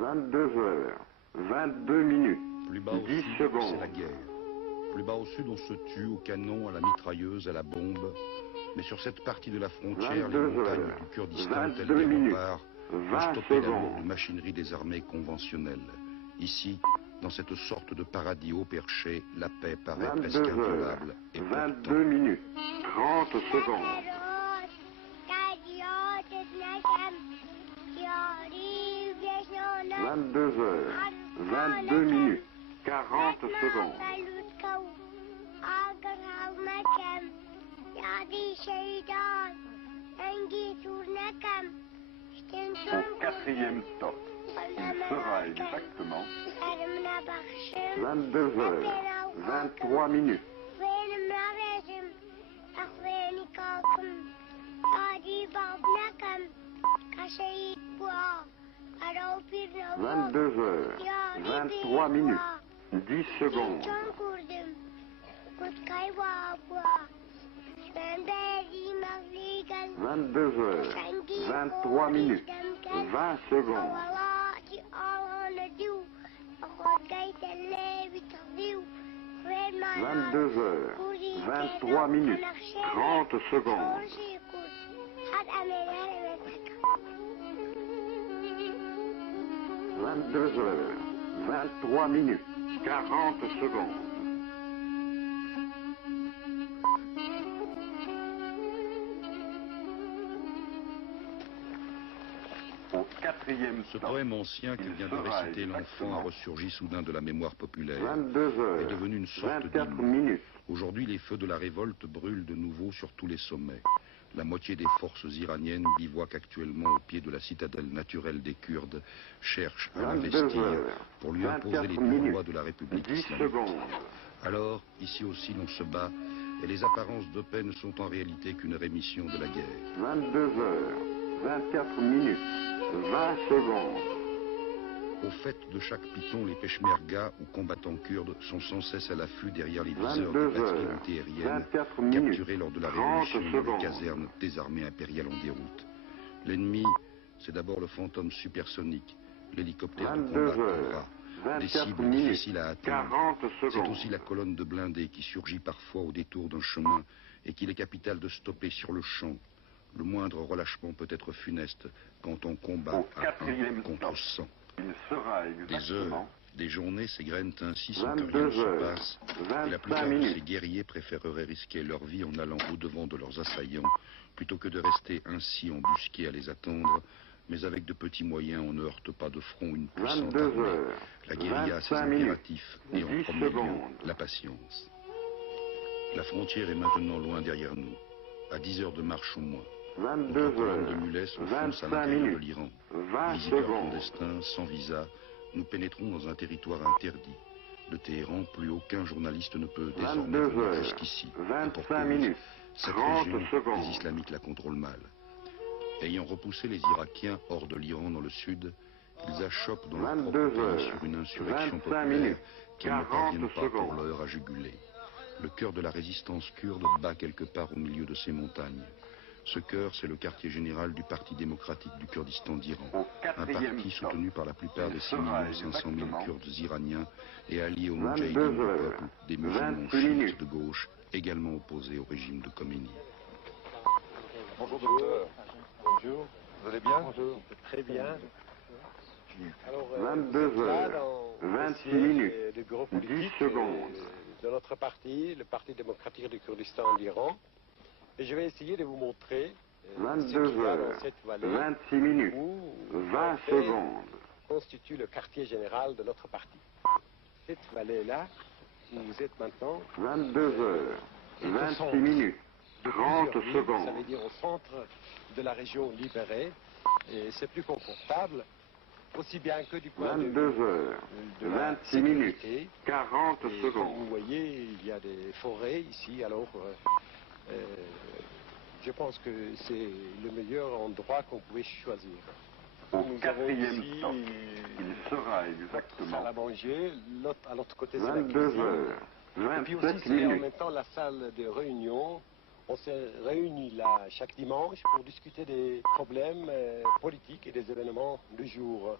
22 heures, 22 minutes, Plus bas au 10 sud, secondes. c'est la guerre. Plus bas au sud, on se tue au canon, à la mitrailleuse, à la bombe. Mais sur cette partie de la frontière, les 22 montagnes heures, du Kurdistan, telles 22 des minutes, remparts, ont 20 stoppé la secondes. lourde machinerie des armées conventionnelles. Ici, dans cette sorte de paradis haut perché, la paix paraît 22 presque heures, inviolable et 22 minutes, 30 secondes. 22 heures, 22 minutes, 40 secondes. Au quatrième stop, il sera exactement 22 heures, 23 minutes. 22 heures, 23 minutes, 10 secondes. 22 heures, 23 minutes, 20 secondes. 22 heures, 23 minutes, 30 secondes. 22 heures, 23 minutes, 40 secondes. Au quatrième Ce stop, poème ancien que vient de sera réciter l'enfant a exactement ressurgi soudain de la mémoire populaire. 22 heures, Est devenu une sorte 24 d'hymne. minutes. Aujourd'hui, les feux de la révolte brûlent de nouveau sur tous les sommets. La moitié des forces iraniennes bivouaquent actuellement au pied de la citadelle naturelle des Kurdes, cherchent à 22 l'investir heures, pour lui imposer 24 les dures minutes, lois de la République 10 islamique. secondes. Alors, ici aussi, l'on se bat, et les apparences de paix ne sont en réalité qu'une rémission de la guerre. 22 heures, 24 minutes, 20 secondes. Au fait de chaque piton, les peshmergas ou combattants kurdes sont sans cesse à l'affût derrière les viseurs 22 des batteries heures, antiaériennes 24 minutes, capturées lors de la 30 Révolution dans les secondes. casernes des armées impériales en déroute. L'ennemi, c'est d'abord le fantôme supersonique, l'hélicoptère de 22 combat heures, Cobra, des 24 cibles minutes, difficiles à atteindre. 40 C'est secondes. aussi la colonne de blindés qui surgit parfois au détour d'un chemin et qu'il est capital de stopper sur le champ. Le moindre relâchement peut être funeste quand on combat Au à quatrième 1 contre stop, 100. il sera Des exactement heures, des journées s'égrènent ainsi sans que 22 rien ne se heures, passe. Et la 25 plupart de minutes. ces guerriers préféreraient risquer leur vie en allant au-devant de leurs assaillants, plutôt que de rester ainsi embusqués à les attendre. Mais avec de petits moyens, on ne heurte pas de front une puissante 22 armée. heures, La guérilla a ses 25 minutes, impératifs, et en 10 premier lieu, secondes. la patience. La frontière est maintenant loin derrière nous, à 10 heures de marche au moins. 22 Notre colonne de heures, mulets se fonce à 25 l'intérieur de minutes, l'Iran. 20 Visiteurs secondes. clandestins, sans visa, nous pénétrons dans un territoire interdit. De Téhéran, plus aucun journaliste ne peut désormais 22 venir heures, jusqu'ici. Et pour 25 cause, minutes, cette 30 région, secondes. les islamiques la contrôlent mal. Ayant repoussé les Irakiens hors de l'Iran dans le sud, ils achoppent dans leur 22 propre pays heures, sur une insurrection 25 populaire minutes, qu'ils ne 40 parviennent pas pour secondes. l'heure à juguler. Le cœur de la résistance kurde bat quelque part au milieu de ces montagnes. Ce cœur, c'est le quartier général du Parti démocratique du Kurdistan d'Iran. Au Un quatrième parti stop, soutenu par la plupart il des 6 sera 500 000 exactement Kurdes iraniens et allié aux 22 Moudjahidines du heures, peuple, des musulmans 26 minutes. chiites de gauche, également opposés au régime de Khomeini. Bonjour docteur. Bonjour. Vous allez bien? Bonjour, très bien. Alors, 22 vous êtes là heures, dans le 26 siège minutes, du bureau 10 politique secondes. de notre parti, le Parti démocratique du Kurdistan d'Iran. Et je vais essayer de vous montrer ce 22 qu'il y a dans heures, cette vallée 26 minutes, où 20 en fait, secondes. constitue le quartier général de notre parti. Cette vallée-là, où vous êtes maintenant, 22 heures, est au 26 centre minutes, de 30 plusieurs villes, ça veut secondes. dire au centre de la région libérée. Et c'est plus confortable, aussi bien que du point de 22 vue heures, de la 26 minutes, sécurité. 40 Et comme vous secondes. voyez, il y a des forêts ici, alors je pense que c'est le meilleur endroit qu'on pouvait choisir. Au Nous avons quatrième ici stop, il sera notre salle exactement à manger, à l'autre côté c'est la 22 cuisine. heures, Et puis aussi 27 c'est en minutes. même temps la salle de réunion. On s'est réunis là chaque dimanche pour discuter des problèmes politiques et des événements du jour.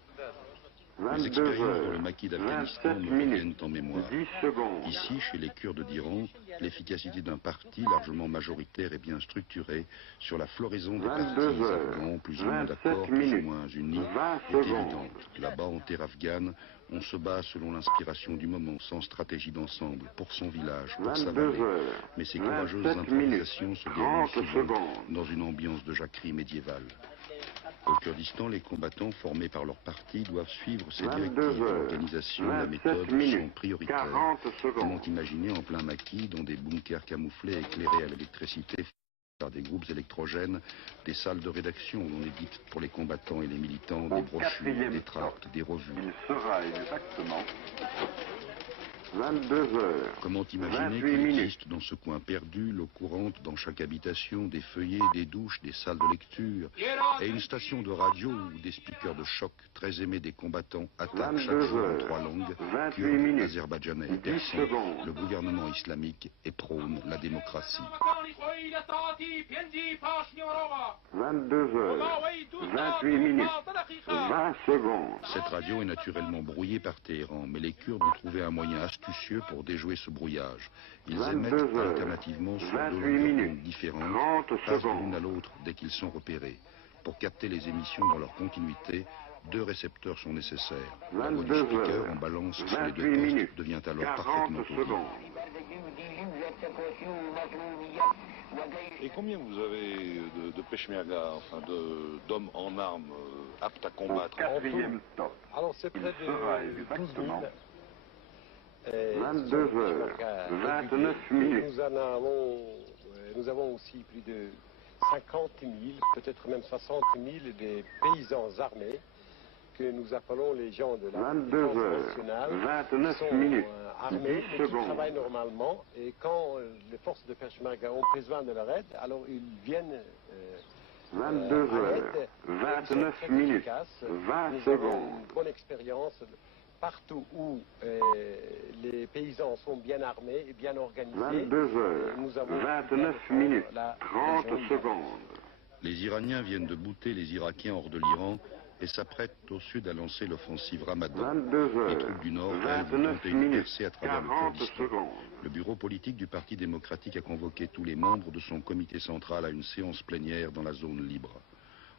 Les expériences dans le maquis d'Afghanistan me reviennent en mémoire. 10 secondes. Ici, chez les Kurdes d'Iran, l'efficacité d'un parti largement majoritaire et bien structuré sur la floraison des partis 22 heures, afghans, plus ou moins 27 d'accord, plus ou minutes, moins unis, 20 est secondes. évidente. Là-bas, en terre afghane, on se bat selon l'inspiration du moment, sans stratégie d'ensemble, pour son village, pour sa 22 vallée. heures, Mais ces courageuses 27 improvisations se déroulent 30 souvent secondes. dans une ambiance de jacquerie médiévale. Au Kurdistan, les combattants formés par leur parti doivent suivre ces 22 directives. heures, L'organisation, la 27 méthode minutes, sont prioritaires. 40 Comment secondes. imaginer en plein maquis, dans des bunkers camouflés éclairés à l'électricité par des groupes électrogènes, des salles de rédaction où on édite pour les combattants et les militants des brochures, des tracts, des revues. Il sera exactement 22 heures. Comment imaginer 28 qu'il minutes. existe dans ce coin perdu, l'eau courante dans chaque habitation, des feuillets, des douches, des salles de lecture, et une station de radio où des speakers de choc très aimés des combattants attaquent chaque 22 jour en heures, 3 langues, 28 kurdes, minutes, azerbaïdjanais, 10 persans, secondes. le gouvernement islamique et prône la démocratie. 22 heures, 28 minutes, 20 secondes. Cette radio est naturellement brouillée par Téhéran, mais les Kurdes ont trouvé un moyen astucieux pour déjouer ce brouillage. Ils 22 émettent heures, alternativement sur 28 deux longueurs minutes, d'onde différentes, 30 passent de secondes. l'une à l'autre dès qu'ils sont repérés. Pour capter les émissions dans leur continuité, 2 récepteurs sont nécessaires. La voix du 22 speaker heures, en balance sur les 2 28 postes minutes, devient alors 40 parfaitement audible. secondes. Et combien vous avez de peshmerga, enfin d'hommes en armes aptes à combattre? Au quatrième stop. Alors c'est près Il sera de 12 exactement 000. Et 22 ce sont des heures, Peshmerga 29 réguliers. minutes. Nous avons aussi plus de 50 000, peut-être même 60 000 des paysans armés que nous appelons les gens de la 22 défense heures, nationale, 29 qui sont minutes, armés, 10 mais qui secondes. travaillent normalement. Et quand les forces de Peshmerga ont besoin de leur aide, alors ils viennent 22 à heures, l'aide. Et ils sont 29 très minutes, efficaces. 20 Nous avons secondes. une bonne expérience. Partout où les paysans sont bien armés et bien organisés, 22 heures, nous avons 29 bien minutes, la 30 région secondes. Les Iraniens viennent de bouter les Irakiens hors de l'Iran et s'apprêtent au sud à lancer l'offensive Ramadan. 22 Les heures, troupes du Nord, elles, vont 29 tenter une minutes, percée à travers le 40 Kurdistan. secondes. Le bureau politique du Parti démocratique a convoqué tous les membres de son comité central à une séance plénière dans la zone libre.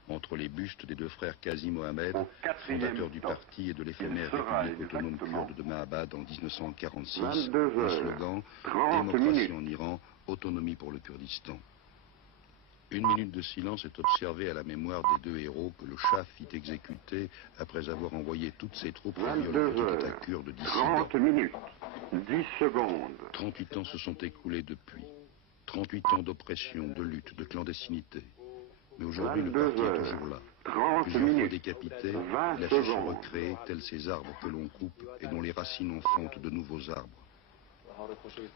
Entre les bustes des 2 frères Qazi Mohamed, Au quatrième fondateurs du stop. parti et de l'éphémère Il sera République autonome exactement kurde de Mahabad en 1946, 22 un heures, slogan « 30 Démocratie minutes. en Iran, autonomie pour le Kurdistan ». 1 minute de silence est observée à la mémoire des 2 héros que le Shah fit exécuter après avoir envoyé toutes ses troupes réduire le 22 petit État heures, kurde dissident. 30 minutes, 10 secondes. 38 ans se sont écoulés depuis. 38 ans d'oppression, de lutte, de clandestinité. Mais aujourd'hui, le 22 parti est heures, toujours là. 30 Plusieurs fois minutes, décapité, 20 il a su se secondes. recréer, tels ces arbres que l'on coupe et dont les racines enfantent de nouveaux arbres.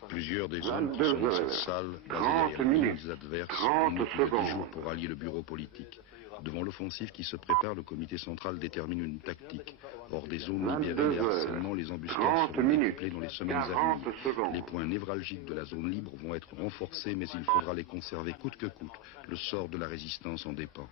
Plusieurs des hommes qui 22 sont dans cette heures, salle, basés 30 derrière les minutes, lignes adverses, 30 ont mis plus de 10 secondes. jours pour allier le bureau politique. Devant l'offensive qui se prépare, le comité central détermine une tactique. Hors des zones 22 libérées, les heures, harcèlements, les embuscades 30 seront minutes, décuplés dans les semaines à 40 venir. secondes. Les points névralgiques de la zone libre vont être renforcés, mais il faudra les conserver coûte que coûte. Le sort de la résistance en dépend.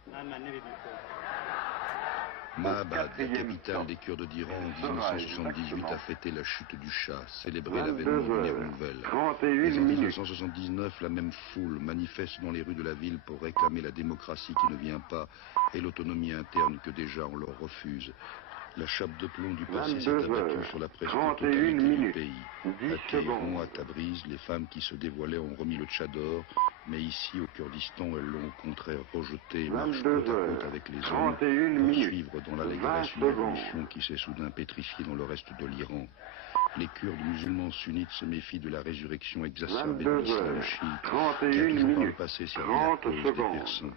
Mahabad, la capitale des Kurdes d'Iran, en 1978 a fêté la chute du Shah, célébré 22 l'avènement d'une ère heures, nouvelle. 31 Mais en minutes. 1979, la même foule manifeste dans les rues de la ville pour réclamer la démocratie qui ne vient pas et l'autonomie interne que déjà on leur refuse. La chape de plomb du passé s'est 22 abattue heures, sur la presque 31 totalité du minutes, pays. 10 À Téhéran, secondes. à Tabriz, les femmes qui se dévoilaient ont remis le tchador, mais ici, au Kurdistan, elles l'ont au contraire rejeté et marchent 22 côte à côte heures, avec les hommes 31 pour minutes, suivre dans 20 l'allégresse une secondes. révolution qui s'est soudain pétrifiée dans le reste de l'Iran. Les Kurdes musulmans sunnites se méfient de la résurrection exacerbée de 22 l'islam heures, chiite, 31 qui a toujours par le minutes, passé servi la 30 cause des secondes. Persans.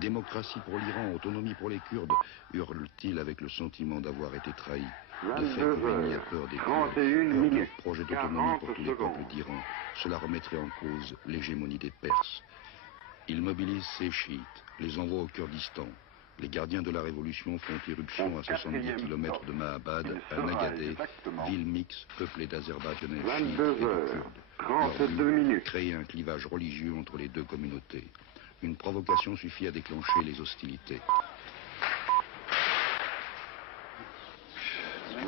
Démocratie pour l'Iran, autonomie pour les Kurdes, hurle-t-il avec le sentiment d'avoir été trahi. De fait, 22 Khomeini a heures, peur des 31 Kurdes, peur de leur minutes, projet d'autonomie pour 40 tous les peuples secondes. d'Iran. Cela remettrait en cause l'hégémonie des Perses. Il mobilise ses chiites, les envoie au Kurdistan. Les gardiens de la révolution font irruption à 70 km de Mahabad, à Nagadeh, ville mixte peuplée d'Azerbaïdjanais chiites 22 et de heures, Kurdes. 32 Leur but, minutes. créer un clivage religieux entre les 2 communautés. Une provocation suffit à déclencher les hostilités.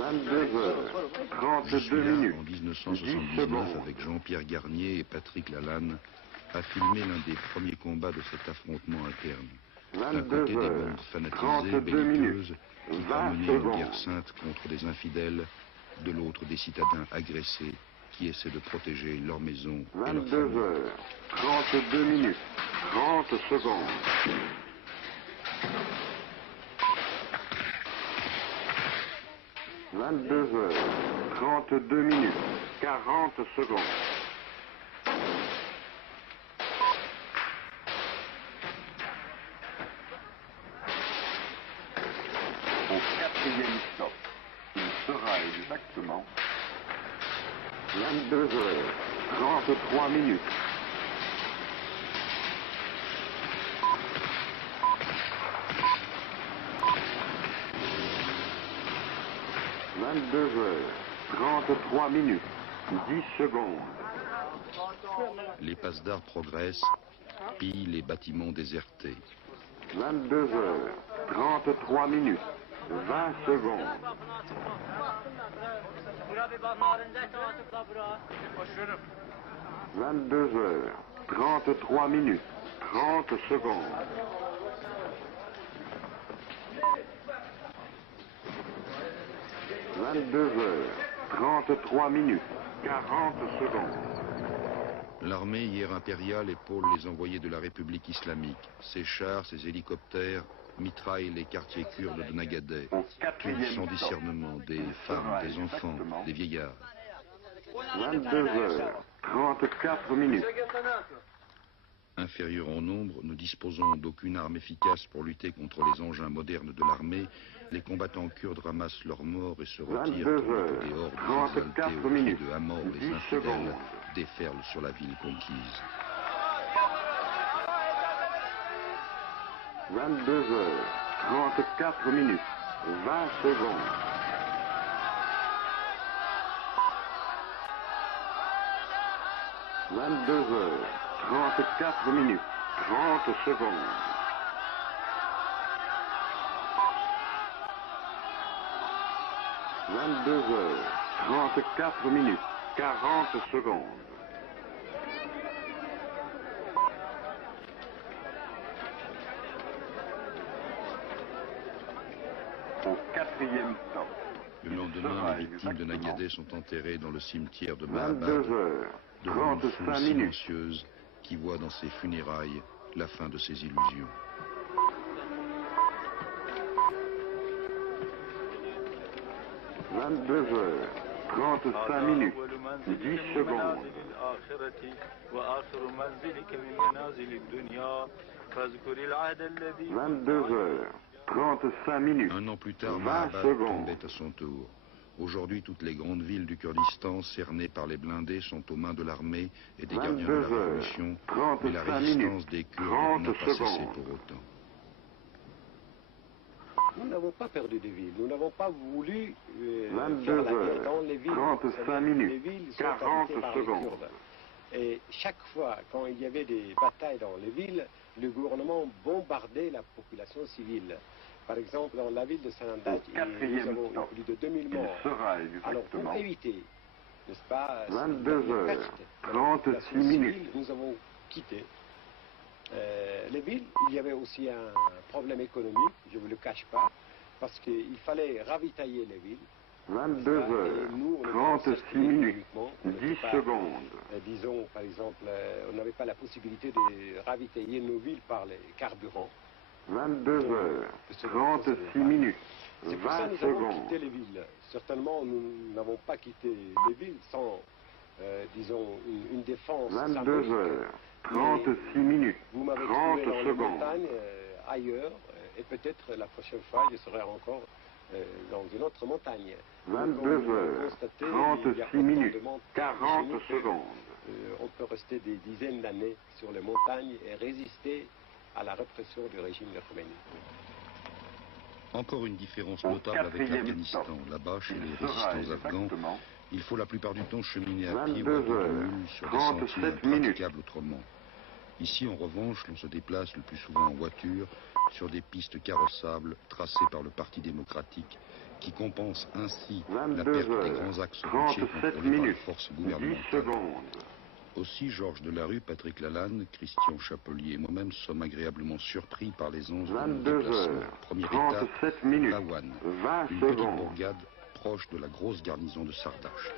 Je suis 22h32 là minutes. en 10 1979 secondes. avec Jean-Pierre Garnier et Patrick Lalanne à filmer l'un des premiers combats de cet affrontement interne. D'un côté des bandes fanatisées, 32 minutes. belliqueuses, qui 20 menaient une secondes. guerre sainte contre des infidèles, de l'autre des citadins agressés qui essaient de protéger leur maison et leur famille. 22h32 minutes. 30 secondes. 22h32 minutes. 40 secondes. Au quatrième stop, il sera exactement 22h33 minutes. Trente-trois minutes, 10 secondes. Les passes d'art progressent, pillent les bâtiments désertés. 22h33 minutes, 20 secondes. 22h33 minutes, 30 secondes. 22h33 minutes, 40 secondes. L'armée hier impériale épaule les envoyés de la République islamique. Ses chars, ses hélicoptères mitraillent les quartiers kurdes de Nagadeh. Au Tous quatrième sans stop, discernement, des il femmes, sera des enfants, exactement des vieillards. 22h34 minutes. Inférieurs en nombre, ne disposant d'aucune arme efficace pour lutter contre les engins modernes de l'armée, les combattants kurdes ramassent leurs morts et se retirent tandis que des hordes 22h34 exaltées au pied minutes, de Hamor, les 10 infidèles, secondes. déferlent sur la ville conquise. 22h34 minutes, 20 secondes. 22h34 minutes, 30 secondes. 22h34 minutes, 40 secondes. 4e stop. Le lendemain, les victimes de Nagadeh sont enterrées dans le cimetière de Mahabad, devant une 22h35 foule minutes. silencieuse qui voit dans ses funérailles la fin de ses illusions. 22h35 minutes, 10 secondes. 22h35 minutes, Un an plus tard, 20 Mahabad secondes. tombait à son tour. Aujourd'hui, toutes les grandes villes du Kurdistan, cernées par les blindés, sont aux mains de l'armée et des gardiens de la 22 heures, Révolution, 35 mais la résistance minutes, des Kurdes 30 n'a pas cessé secondes. pour autant. Nous n'avons pas perdu des villes, nous n'avons pas voulu 22 faire la guerre heures, dans les villes. 35 Vous savez, minutes, les villes sont 40 habitées par les secondes. Kurdes. Et chaque fois, quand il y avait des batailles dans les villes, le gouvernement bombardait la population civile. Par exemple, dans la ville de Sanandaj, Au quatrième nous avons stop, eu plus de 2000 il morts. sera Alors, pour exactement éviter, n'est-ce pas, 22 les heures, pertes de la 36 population minutes. civile, nous avons quitté les villes. Il y avait aussi un problème économique, je ne vous le cache pas, parce qu'il fallait ravitailler les villes. 22 Et heures, nous, on était 36 encerclés minutes, économiquement. On 10 n'était pas, secondes. disons, par exemple, on n'avait pas la possibilité de ravitailler nos villes par les carburants. 22 heures, de ce- 36 minutes, C'est pour ça 20 que nous avons secondes. quitté les villes. Certainement, nous n'avons pas quitté les villes sans, disons, une défense 22 symbolique. heures, 36 minutes, Vous m'avez 30 trouvé dans les secondes. montagnes, ailleurs, et peut-être la prochaine fois, je serai encore dans une autre montagne. Donc, 22 comme vous l'avez heures, constaté, il y a 36 autant de minutes, montagnes 40 chez nous que, secondes. on peut rester des dizaines d'années sur les montagnes et résister à la répression du régime de Khomeini. Encore une différence Au notable avec quatrième l'Afghanistan. stop, Là-bas, chez il les sera résistants afghans, exactement il faut la plupart du temps cheminer à pied ou à 22 dos de heures, mule sur des sentiers 37 minutes. impraticables autrement. Ici, en revanche, l'on se déplace le plus souvent en voiture sur des pistes carrossables tracées par le Parti démocratique qui compense ainsi la 22 perte des heures, grands axes routiers 37 contrôlés par les minutes, forces 10 gouvernementales. secondes. Aussi, Georges Delarue, Patrick Lalanne, Christian Chapelier et moi-même sommes agréablement surpris par l'aisance de nos 22 déplacements. heures, Première étape, 37 minutes, Bawan, 20 une petite secondes. bourgade proche de la grosse garnison de Sardasht.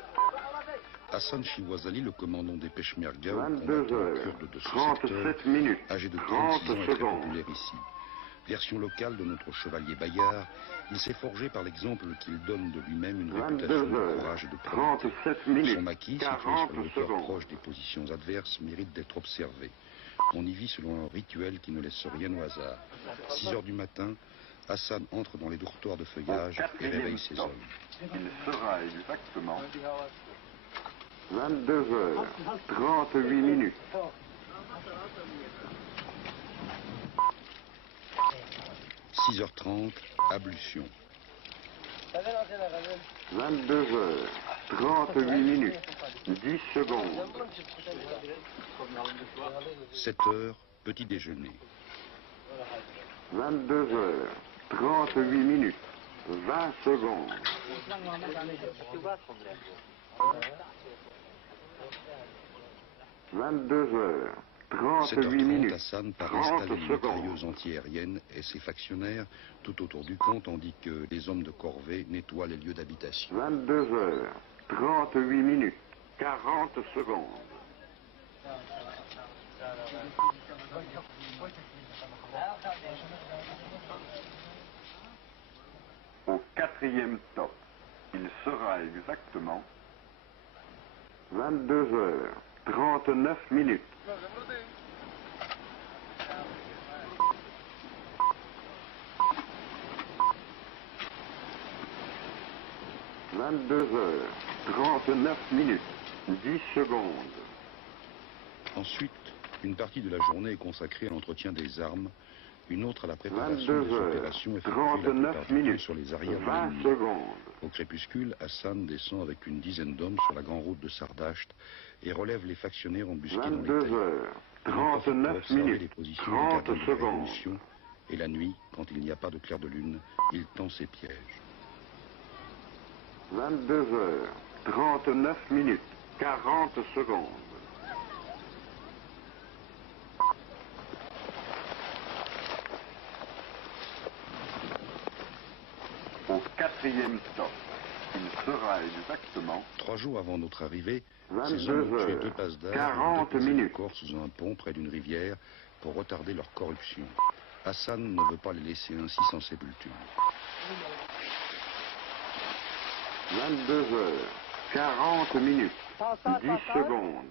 Hassan Chiwazali, le commandant des Peshmerga, ou 22 combattant heures, kurde de ce 37 secteur, minutes, âgé de 30 36 ans, est très secondes. populaire ici. Version locale de notre chevalier Bayard, il s'est forgé par l'exemple qu'il donne de lui-même une 22 réputation de heures, courage et de probité. 37 minutes, Son maquis, situé 40 sur la hauteur secondes. proche des positions adverses, mérite d'être observé. On y vit selon un rituel qui ne laisse rien au hasard. 6 heures du matin, Hassan entre dans les dortoirs de feuillage et réveille ses hommes. Il sera exactement 22 heures, 38 minutes. 6h30, ablution. 22 heures, 38 minutes, 10 secondes. 7h, petit déjeuner. 22 heures, 38 minutes, 20 secondes. 22 heures, 38 7h30, minutes, Hassan part 30 installer une secondes. mitrailleuse antiaérienne et ses factionnaires tout autour du camp, tandis que les hommes de corvée nettoient les lieux d'habitation. 22 heures, 38 minutes, 40 secondes. Au 4e top, il sera exactement 22 heures, 39 minutes. 22 heures, 39 minutes, 10 secondes. Ensuite, une partie de la journée est consacrée à l'entretien des armes, une autre à la préparation 22 des heures, opérations effectuées la 39 plupart du temps minutes, sur les arrières de 20 l'ennemi. secondes. Au crépuscule, Hassan descend avec une dizaine d'hommes sur la grande route de Sardasht et relève les factionnaires embusqués dans les 22 taillis. heures, Il en profite pour 39 observer minutes, les positions 30 des gardiens de la secondes. Révolution, et la nuit, quand il n'y a pas de clair de lune, il tend ses pièges. 22 heures, 39 minutes, 40 secondes. Au 4e stop, il sera exactement 3 jours avant notre arrivée, 22 ces hommes ont tué heures, 2 passes d'armes 40 et déposé des minutes. corps sous un pont près d'une rivière pour retarder leur corruption. Hassan ne veut pas les laisser ainsi sans sépulture. 22 heures, 40 minutes, 10 secondes.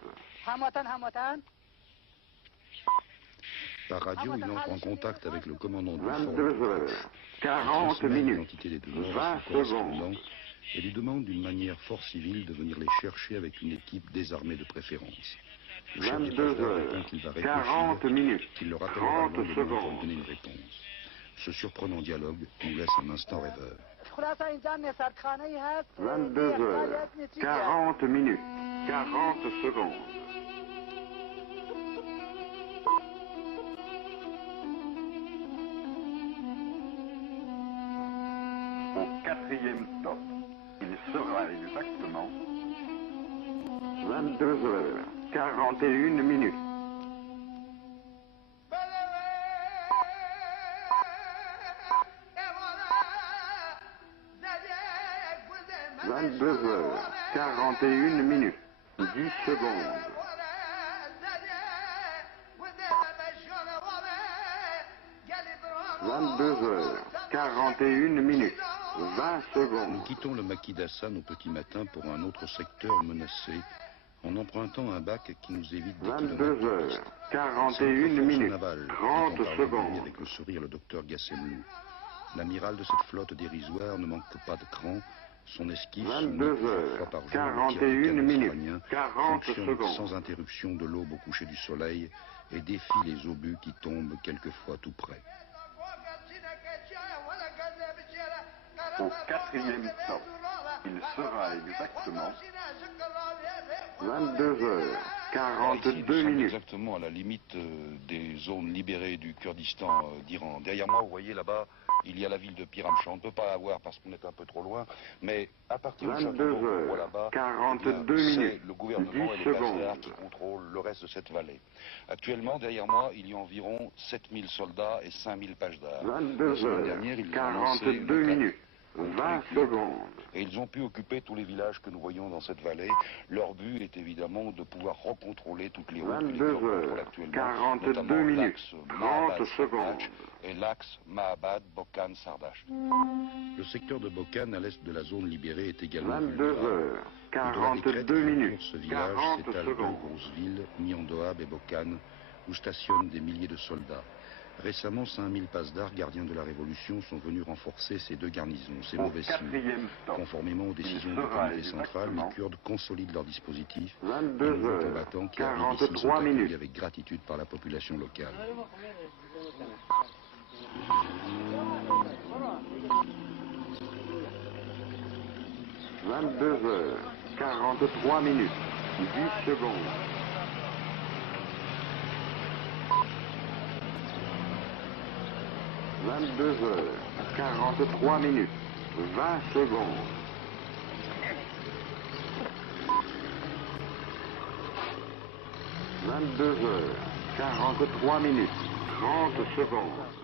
Par radio, il entre en contact avec le commandant du fort 22 Le heures, Touche. Il 40 transmet minutes, l'identité des deux morts 20 à son correspondant secondes. et lui demande d'une manière fort civile de venir les chercher avec une équipe désarmée de préférence. Le chef 22 d'état-major heures, répond qu'il va 40 réfléchir, minutes, qu'il le rappellera le 30 lendemain pour lui secondes. donner une réponse. Ce surprenant dialogue nous laisse un instant rêveur. 22 heures, 40 minutes, 40 secondes. Au 4e stop, il sera exactement 22 heures, 41 minutes. 22 heures, 41 minutes, 10 secondes. 22 heures, 41 minutes, 20 Nous secondes. quittons le maquis d'Hassan au petit matin pour un autre secteur menacé en empruntant un bac qui nous évite des 22 kilomètres de heures, piste. 41 minutes, 30 lui secondes. avec le sourire le docteur Gassemlou. L'amiral de cette flotte dérisoire ne manque pas de cran. Son esquif, 22 soumis plusieurs heures, fois par jour au 41 tir des canons minutes, iraniens, 40 fonctionne secondes. sans interruption de l'aube au coucher du soleil et défie les obus qui tombent quelquefois tout près. Au 4e stop, il sera exactement 22 heures, Alors ici, nous 42 sommes minutes. exactement à la limite des zones libérées du Kurdistan d'Iran. Derrière moi, vous voyez là-bas il y a la ville de Piramchan. On ne peut pas la voir parce qu'on est un peu trop loin, mais à partir du château 22 d'eau qu'on heures, voit là-bas, 42 c'est minutes, le gouvernement 10 et les Pasdar secondes. qui contrôlent le reste de cette vallée. Actuellement, derrière moi, il y a environ 7000 soldats et 5000 Pasdar. La 22 semaine heures, dernière, ils ont lancé 42 une attaque minutes, contre 20 Idlib. secondes. Et ils ont pu occuper tous les villages que nous voyons dans cette vallée. Leur but est évidemment de pouvoir recontrôler toutes les routes que les 22 Kurdes contrôlent heures, actuellement, 42 notamment minutes, l'axe 30 Mahabad-Sardash secondes. et l'axe Mahabad-Bokan-Sardash. Le secteur de Bokan, à l'est de la zone libérée, est également 22 vulnérable. heures, Au-delà des crêtes 42 qui minutes, entourent ce village 40 s'étalent deux secondes. grosses villes, Miandoab et Bokan, où stationnent des milliers de soldats. Récemment, 5000 Pasdar, gardiens de la Révolution, sont venus renforcer ces deux garnisons. C'est Au mauvais signe. quatrième stop, Conformément aux il décisions du sera comité central, exactement les Kurdes consolident leur dispositif. 22 Les nouveaux heures, combattants qui arrivent ici sont 43 accueillis minutes. avec gratitude par la population locale. « 22 heures, 43 minutes, 10 secondes. » 22 heures, 43 minutes, 20 secondes. 22 heures, 43 minutes, 30 secondes.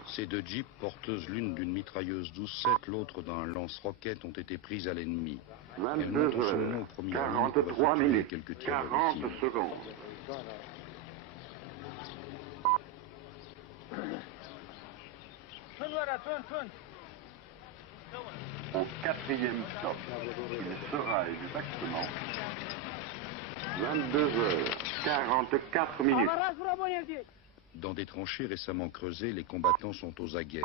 Ces deux jeeps, porteuses l'une d'une mitrailleuse 12-7, l'autre d'un lance-roquette, ont été prises à l'ennemi. Elles 22 montent en ce moment heures, aux premières lignes pour 43 effectuer minutes, quelques tirs de 40 routine. secondes. Au quatrième stop, il sera exactement 22 heures, 44 minutes. Dans des tranchées récemment creusées, les combattants sont aux aguets.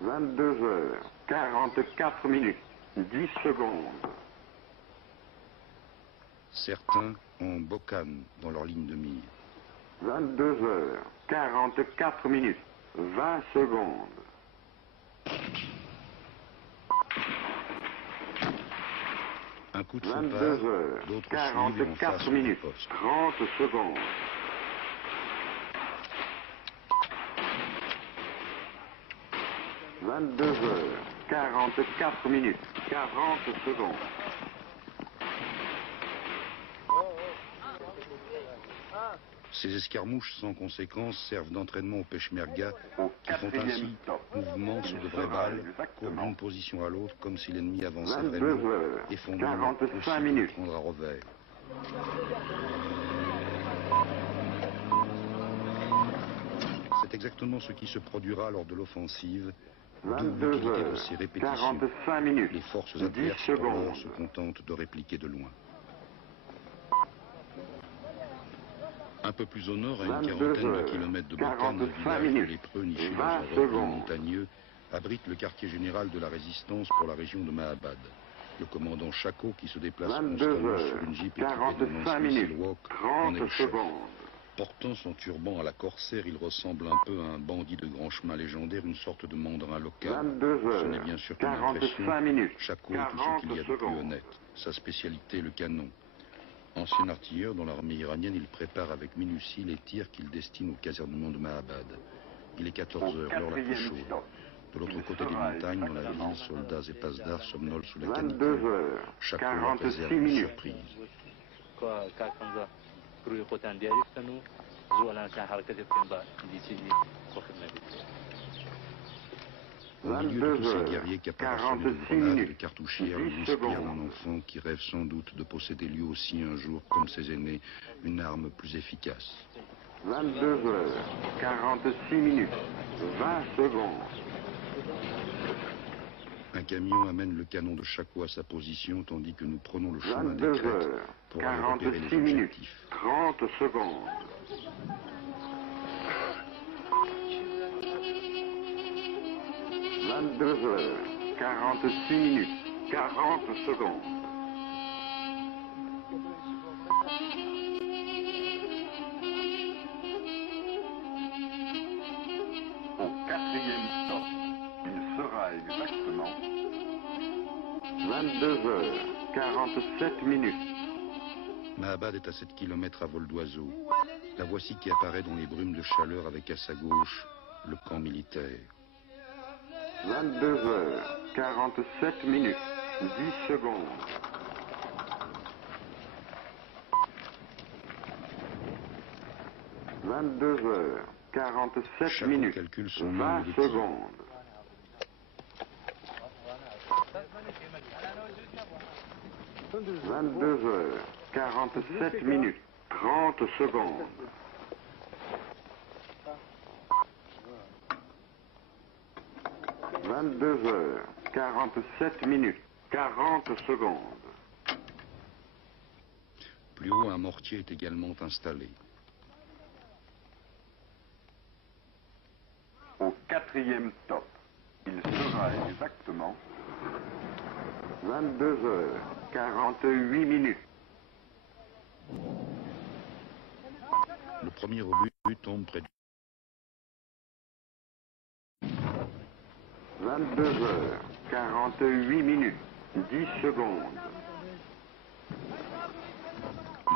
22 heures, 44 minutes, 10 secondes. Certains ont Bokan dans leur ligne de mire. 22 heures, 44 minutes, 20 secondes. Un coup de feu 22 part, heures, d'autres suivent et en face 44 ont des minutes, postes. 30 secondes. 22 heures, 44 minutes, 40 secondes. Ces escarmouches sans conséquence servent d'entraînement aux peshmerga Au qui font quatrième ainsi stop, mouvement sous de il vraies sera balles, courent exactement d'une position à l'autre comme si l'ennemi avançait 22 vraiment heures, et font 45 aussi de le minutes. prendre à revers. C'est exactement ce qui se produira lors de l'offensive, d'où 22 l'utilité de heures, ces répétitions. 45 minutes, Les forces 10 adverses pour l'heure secondes. se contentent de répliquer de loin. Un peu plus au nord, à une 22 quarantaine de heures, kilomètres de Bokan, un 45 village de minutes, lépreux niché dans 20 un repli secondes. montagneux abrite le quartier général de la résistance pour la région de Mahabad. Le commandant Chako, qui se déplace 22 constamment heures, sur une jeep équipée d'un 45 lance-missile minutes, Walk, en est 30 le chef. secondes. Portant son turban à la corsaire, il ressemble un peu à un bandit de grand chemin légendaire, une sorte de mandarin local. 22 Ce n'est heures, bien sûr qu'une impression. 45 minutes, Chako est tout ce qu'il y a de 40 plus secondes. honnête. Sa spécialité, le canon. Ancien artilleur dans l'armée iranienne, il prépare avec minutie les tirs qu'il destine au casernement de Mahabad. Il est 14 heures, l'heure la plus Quatrième chaude. stop, De l'autre il côté des sera montagnes, dans la exactement ville, soldats et pasdars somnolent sous la 22 canicule. heures, Chako leur 46 réserve une minutes. surprise. Au milieu de 22 tous ces heures, guerriers capables de 46 grenades, de minutes, cartouchières, 10 lui inspire secondes. mon enfant qui rêve sans doute de posséder lui aussi un jour, comme ses aînés, une arme plus efficace. 22 heures, 46 minutes, 20 secondes. Un camion amène le canon de Chako à sa position, tandis que nous prenons le chemin des 22 crêtes heures, pour aller repérer les 46 minutes, objectifs. 30 secondes. 22 heures, 46 minutes, 40 secondes. Au quatrième stop, il sera exactement 22 heures, 47 minutes. Mahabad est à 7 km à vol d'oiseau. La voici qui apparaît dans les brumes de chaleur avec à sa gauche le camp militaire. 22h47 minutes, 10 secondes. 22h47 Chaque minutes, calcule son 20 angle de tir. secondes. 22h47 minutes, 30 secondes. 22h47 minutes, 40 secondes. Plus haut, un mortier est également installé. Au 4e top, il sera exactement 22h48 minutes. Le premier obus tombe près du... 22h48 minutes, 10 secondes.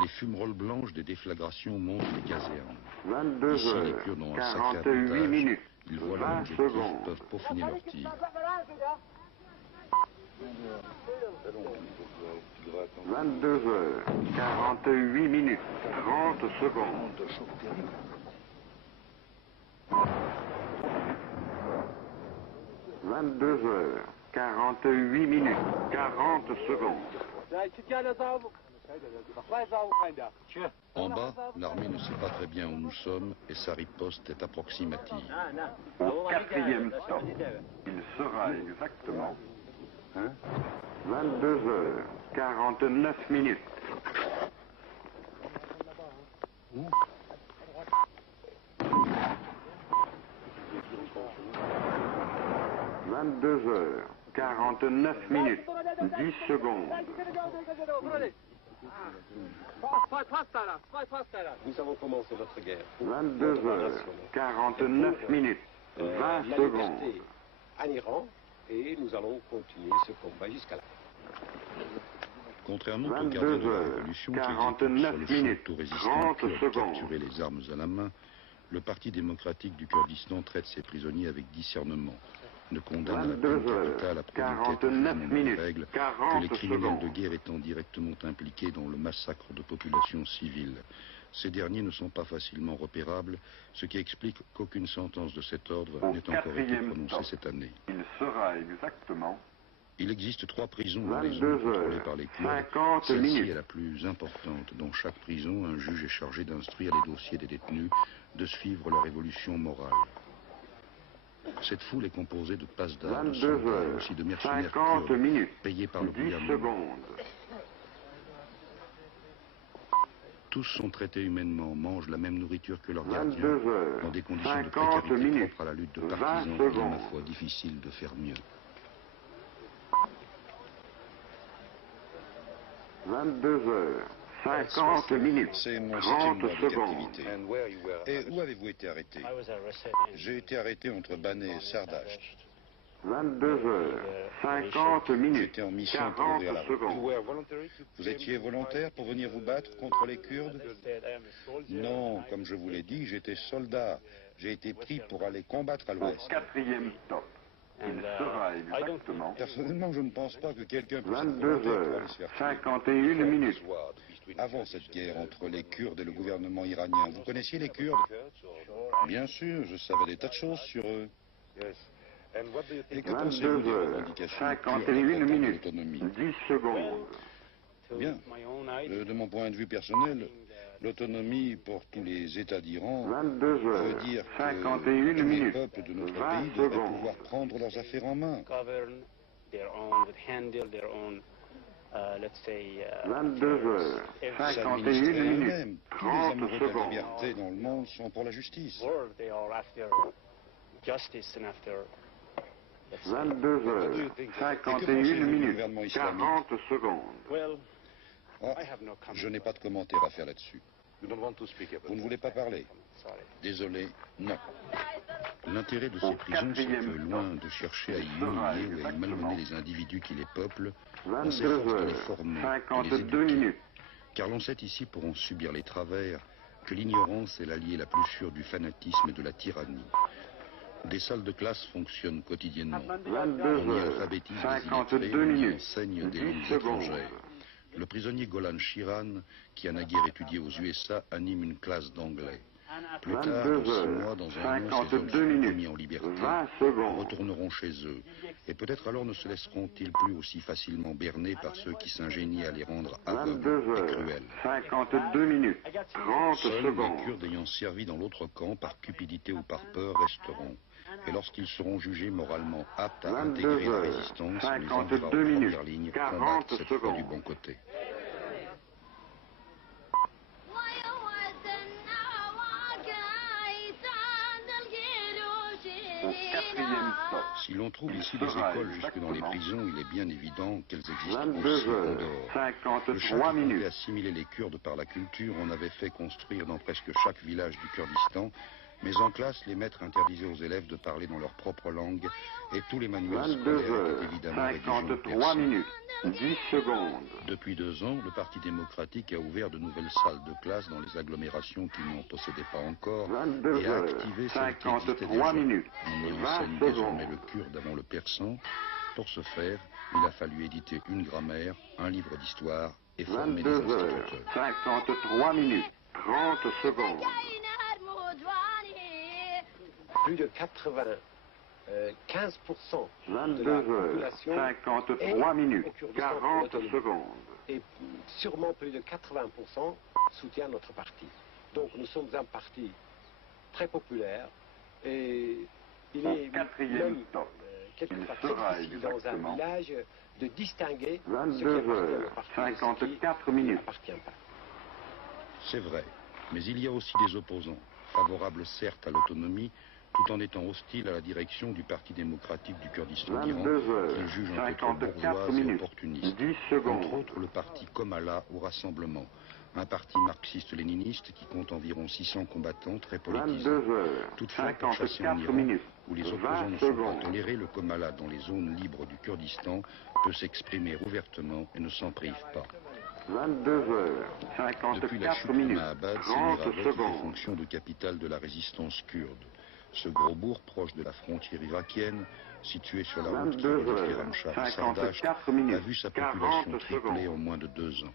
Les fumerolles blanches des déflagrations montent les casernes. Ici, les Kurdes ont un sacré 22h48 avantage. minutes, Ils voient leur 20 objectif, secondes. peuvent peaufiner leur tir. 22h48 minutes, 30 secondes. 22h48 minutes, 40 secondes. En bas, l'armée ne sait pas très bien où nous sommes et sa riposte est approximative. Au 4e top, il sera exactement 22h49 minutes. 22h49 minutes, 10 secondes. Nous avons commencé notre guerre. 22h49 minutes, 20 La secondes. liberté en Iran, et nous allons continuer ce combat jusqu'à la fin. Contrairement aux gardiens de la Révolution qui exécutent sur le champ tout résistant kurde capturé les armes à la main, le Parti démocratique du Kurdistan traite ses prisonniers avec discernement, ne condamne à la peine capitale après l'enquête au jugement des règles que les criminels de guerre étant directement impliqués dans le massacre de populations civiles. Ces derniers ne sont pas facilement repérables, ce qui explique qu'aucune sentence de cet ordre Au n'ait encore été 4e prononcée top, cette année. il sera exactement Il existe 3 prisons dans les zones contrôlées par les Kurdes. 22h50 Celle-ci minutes. est la plus importante. Dans chaque prison, un juge est chargé d'instruire les dossiers des détenus, de suivre leur évolution morale. Cette foule est composée de passedards, de soldats et aussi de mercenaires 22h50 kurdes, minutes, payés par le 10 gouvernement. secondes. Tous sont traités humainement, mangent la même nourriture que leurs gardiens, 22h dans des conditions de 50 précarité minutes, propres à la lutte de 20 partisans. Il est, ma secondes. foi, difficile de faire mieux. 22h50 minutes, C'est mon 30 7e mois de secondes. captivité. Et où avez-vous été arrêté? J'ai été arrêté entre Banet et Sardasht. 22h50 minutes, J'étais en mission pour 40 ouvrir la route. secondes. Vous étiez volontaire pour venir vous battre contre les Kurdes? Non, comme je vous l'ai dit, j'étais soldat. J'ai été pris pour aller combattre à Au l'ouest. 4e top, il sera exactement Personnellement, je ne pense pas que quelqu'un puisse être volontaire pour aller se faire tuer. 22h51 minutes. Avant cette guerre entre les Kurdes et le gouvernement iranien, vous connaissiez les Kurdes? Bien sûr, je savais des tas de choses sur eux. Et que pensez-vous des revendications kurdes 22h51 traitant de minutes, l'autonomie? 10 secondes. Bien. De mon point de vue personnel, l'autonomie pour tous les États d'Iran veut dire que 22h51 tous les minutes, peuples de notre 20 pays devraient secondes. pouvoir prendre leurs affaires en main. 22h51 S'administrer minutes, eux-mêmes. Tous les 30 amoureux de la secondes. liberté dans le monde sont pour la justice. 22h51 minutes, 40 secondes. Oh, je n'ai pas de commentaire à faire là-dessus. Vous ne voulez pas parler? Désolé, non. L'intérêt de ces prisons, c'est que, loin de chercher à y humilier ou à y malmener les individus qui les peuplent, on s'efforce de les former, de les 22h52 éduquer. minutes, Car l'on sait ici, pour en subir les travers, que l'ignorance est l'allié la plus sûre du fanatisme et de la tyrannie. Des salles de classe fonctionnent quotidiennement. On y alphabétise les illettrés, on y enseigne des langues étrangères. Le prisonnier Golan Shiran, qui a naguère étudié aux USA, anime une classe d'anglais. Plus tard, dans 6 mois, dans un an, ces hommes seront mis en liberté, retourneront chez eux. Et peut-être alors ne se laisseront-ils plus aussi facilement berner par ceux qui s'ingénient à les rendre aveugles et cruels. 52 minutes, 30 Seuls secondes. les Kurdes ayant servi dans l'autre camp, par cupidité ou par peur, resteront. Et lorsqu'ils seront jugés moralement aptes à intégrer la résistance, on les enverra en première ligne combattre cette fois du bon côté. Au 4e stop. Si l'on trouve ici des écoles jusque dans les prisons, il est bien évident qu'elles existent 22 aussi en heures, dehors. Le Shah 53 qui comptait minutes. assimiler les Kurdes par la culture en avait fait construire dans presque chaque village du Kurdistan, mais en classe, les maîtres interdisaient aux élèves de parler dans leur propre langue et tous les manuels 22 scolaires heures, étaient évidemment rédigés en 53 persan. minutes, 10 secondes. Depuis 2 ans, le Parti démocratique a ouvert de nouvelles salles de classe dans les agglomérations qui n'en possédaient pas encore 22 et a heures, activé celles qui existaient 53 déjà. minutes, On y 20 enseigne désormais secondes. le kurde avant le persan. Pour ce faire, il a fallu éditer une grammaire, un livre d'histoire et former des 22 heures, instituteurs. 53 minutes, 30 secondes. Plus de 95% de 22 la heures, population 53 minutes, au Kurdistan 40 autonome. secondes. Et sûrement plus de 80% soutient notre parti. Donc nous sommes un parti très populaire et il Au est 4e même stop. quelque Il part sera très difficile dans un exactement village de distinguer ce qui 22 appartient heures, au parti et ce 54 qui minutes. n'appartient pas. C'est vrai, mais il y a aussi des opposants, favorables certes à l'autonomie, tout en étant hostiles à la direction du Parti démocratique du Kurdistan d'Iran, 22 heures, qu'ils jugent un peu trop 54 bourgeoise et minutes, opportuniste. 10 secondes. Entre autres, le parti Komala au Rassemblement, un parti marxiste-léniniste qui compte environ 600 combattants très politisés. 22 heures, Toutefois, pour chasser en 54 Iran, minutes, où les 20 opposants ne sont pas secondes. tolérés, le Komala dans les zones libres du Kurdistan peut s'exprimer ouvertement et ne s'en prive pas. 22 heures, Depuis la 54 chute de minutes, Mahabad, c'est 30 Miravet qui fait secondes. fonction de capitale de la résistance kurde. Ce gros bourg, proche de la frontière irakienne, situé sur la route qui 22 relie heures, Khirramshahr à Sardasht, 54 a minutes, vu sa 40 population tripler secondes. en moins de 2 ans.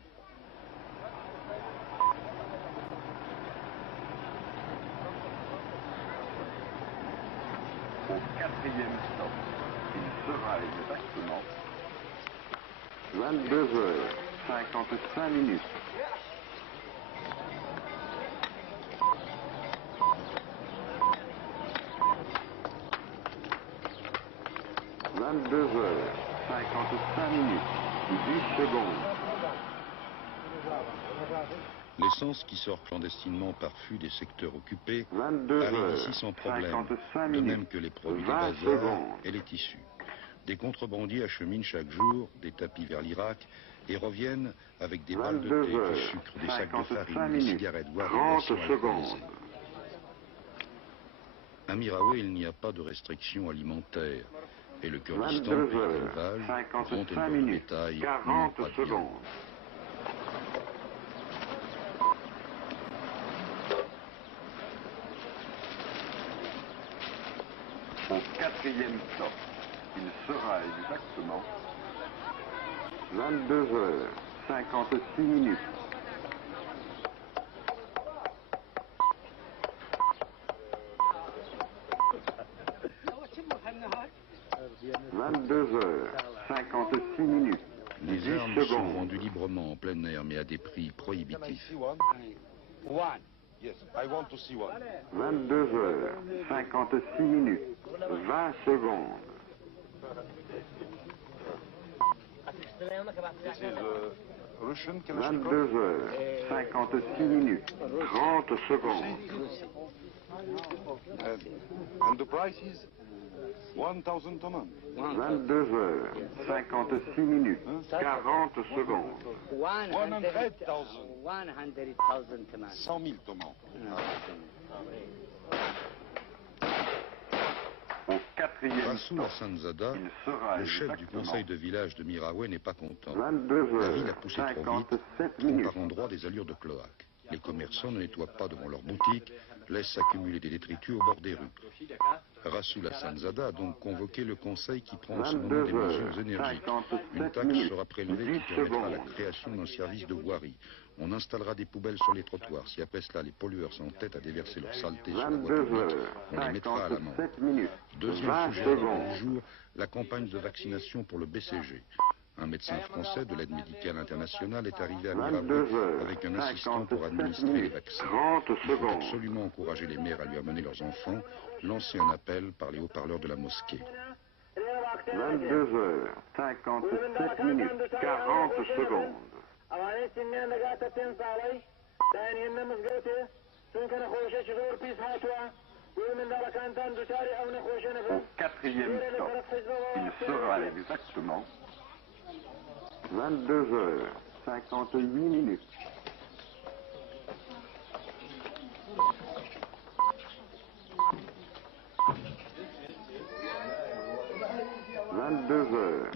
Au 4e stop, il sera exactement 22 heures, 55 minutes. « 22 heures, 55 minutes, 10 secondes. » L'essence qui sort clandestinement par flux des secteurs occupés 22 arrive heures, ici sans problème, 55 de minutes, même que les produits des 20 bazars secondes. et les tissus. Des contrebandiers acheminent chaque jour des tapis vers l'Irak et reviennent avec des balles de 22 thé, heures, du sucre, des sacs de 55 farine, des minutes, cigarettes, voire des 30 boissons secondes. alcoolisées. À Miraoué, il n'y a pas de restrictions alimentaires. Et le Kurdistan, 22 pays heures, d'élevage, grand 55 éleveur de minutes, bétail, ne 40 manque pas de viande. secondes. Au 4e stop, il sera exactement 22 heures, 56 minutes. « 22 heures, 56 minutes, Les 10 armes sont secondes. vendues librement en plein air, mais à des prix prohibitifs. 22 heures, 56 minutes, 20 secondes. Russian 22 heures, 56 minutes, 30 secondes. And the price is 1,000 tomans. 22 heures, 56 minutes, 40 secondes. 100,000. 100,000 tomans. 100 000 tomans. Au Rassoul Hassan Zada, le chef du conseil de village de Miraoué, n'est pas content. 22 La heures, ville a poussé trop vite, 57 prend minutes. par endroits des allures de cloaque. Les commerçants ne nettoient pas devant leurs boutiques, laissent s'accumuler des détritus au bord des rues. Rassoul Hassan Zada a donc convoqué le conseil qui prend en ce moment des 22 mesures heures, énergiques. 57 Une taxe minutes, sera prélevée 10 qui permettra la secondes. création d'un service de voirie. On installera des poubelles sur les trottoirs. Si après cela les pollueurs s'entêtent à déverser leur saleté sur la voie 22 publique, heures, on les mettra à l'amende. 57 minutes, Deuxième 20 sujet à l'ordre du secondes. jour, la campagne de vaccination pour le BCG. Un médecin français de l'aide médicale internationale est arrivé à 22 Miraoué heures, avec un assistant pour 57 administrer les minutes, vaccins. 30 Il faut secondes. absolument encourager les mères à lui amener leurs enfants, lancer un appel par les haut-parleurs de la mosquée. 22 heures, 57 minutes, 40 secondes. 4e stop, il sera exactement 22 heures, 58 minutes.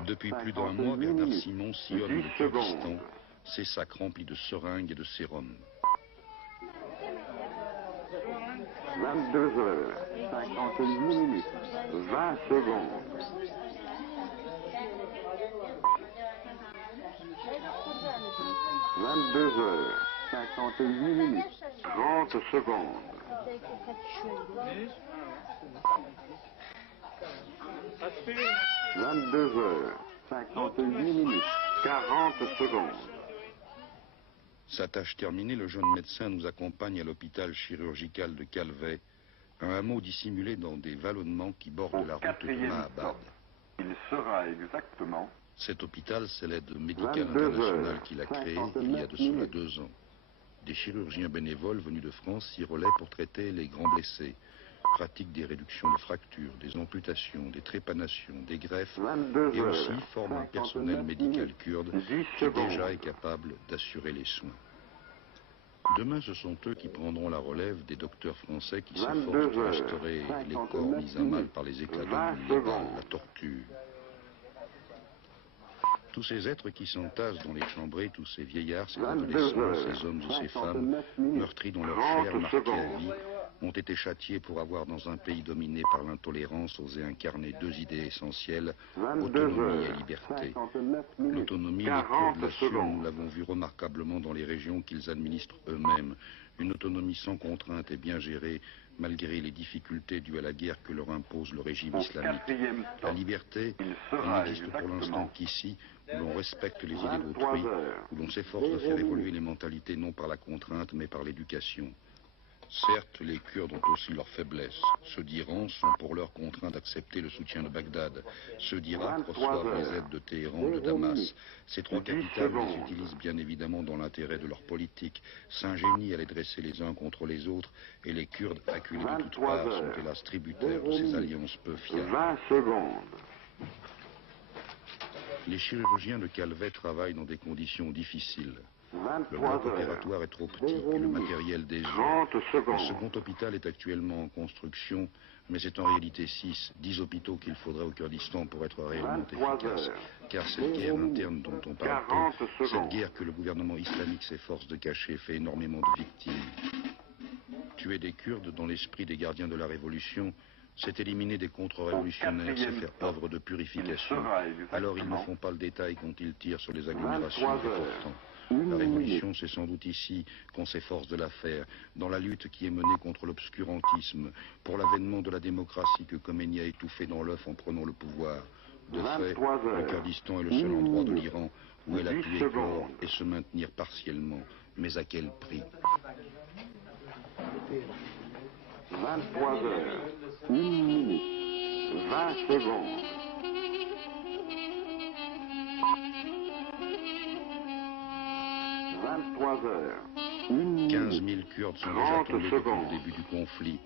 Depuis plus d'un mois, Bernard Simon sillonne 10 le Kurdistan, secondes. ses sacs remplis de seringues et de sérum. 22 heures, 58 minutes, 20 secondes. 22 heures, 58 minutes, 30 secondes. 22 heures, 58 minutes, 40 secondes. Sa tâche terminée, le jeune médecin nous accompagne à l'hôpital chirurgical de Calvet, un hameau dissimulé dans des vallonnements qui bordent la route de Mahabad. Il sera exactement Cet hôpital, c'est l'aide médicale 22 internationale heures, qu'il a créé 59 il y a de cela minutes. 2 ans. Des chirurgiens bénévoles venus de France s'y relaient pour traiter les grands blessés, pratiquent des réductions de fractures, des amputations, des trépanations, des greffes, 22 et aussi heures, forment un 59 personnel médical minutes, kurde 10 qui déjà secondes. est capable d'assurer les soins. Demain, ce sont eux qui prendront la relève des docteurs français qui 22 s'efforcent de heures, restaurer les 59 corps mis à mal minutes, par les éclats 20 d'obus, les balles, secondes. la torture. Tous ces êtres qui s'entassent dans les chambrées, tous ces vieillards, ces 22 adolescents, heures, ces hommes ou ces femmes, 59 minutes, meurtris dans leur 30 chair, marqués à secondes. vie, ont été châtiés pour avoir, dans un pays dominé par l'intolérance, osé incarner 2 idées essentielles, 22 autonomie et heures, liberté. 59 minutes, L'autonomie, les 40 Kurdes l'assurent, nous secondes. l'avons vu remarquablement dans les régions qu'ils administrent eux-mêmes. Une autonomie sans contrainte et bien gérée, malgré les difficultés dues à la guerre que leur impose le régime Au islamique. 4e La stop, liberté, il elle sera n'existe pour l'instant exactement qu'ici, où l'on respecte les idées 23 d'autrui, heures, où l'on s'efforce de faire évoluer les mentalités non par la contrainte, mais par l'éducation. Certes, les Kurdes ont aussi leurs faiblesses. Ceux d'Iran sont pour leur contraints d'accepter le soutien de Bagdad. Ceux d'Irak 23 reçoivent les heures, aides de Téhéran ou de 0 Damas. minutes, Ces 3 10 capitales les secondes. utilisent bien évidemment dans l'intérêt de leur politique, s'ingénient à les dresser les uns contre les autres, et les Kurdes, acculés de toutes 23 parts, sont heures, hélas tributaires de 0 ces minutes, alliances peu fiables. 20 secondes. Les chirurgiens de Calvet travaillent dans des conditions difficiles. Le 23 bloc heures, opératoire est trop petit 0 et le minutes, matériel désuet. 30 Le secondes. second hôpital est actuellement en construction, mais c'est en réalité 10 hôpitaux qu'il faudrait au Kurdistan pour être réellement 23 efficace. heures, Car cette 0 guerre minutes, interne dont on parle 40 peu, cette secondes. guerre que le gouvernement islamique s'efforce de cacher, fait énormément de victimes. Tuer des Kurdes dans l'esprit des gardiens de la révolution, c'est éliminer des contre-révolutionnaires, c'est faire œuvre de purification. Alors ils ne font pas le détail quand ils tirent sur les agglomérations 23 heures. rétortant. La révolution, c'est sans doute ici qu'on s'efforce de la faire, dans la lutte qui est menée contre l'obscurantisme, pour l'avènement de la démocratie que Khomeini a étouffée dans l'œuf en prenant le pouvoir. De fait, 23 le heures. Kurdistan est le seul endroit de 1 minute. l'Iran où elle a 10 pu éclore secondes. et se maintenir partiellement. Mais à quel prix? 23 heures, 1 minute, 20 secondes. 23 heures, 1 minute, 15 000 Kurdes sont déjà 30 tombés depuis secondes. le début du conflit.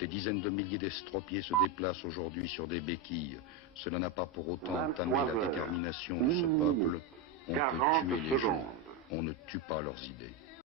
Des dizaines de milliers d'estropiés se déplacent aujourd'hui sur des béquilles. Cela n'a pas pour autant 23 entamé la heures, détermination de ce 1 peuple. minute, On 40 peut tuer les gens, secondes. on ne tue pas leurs idées.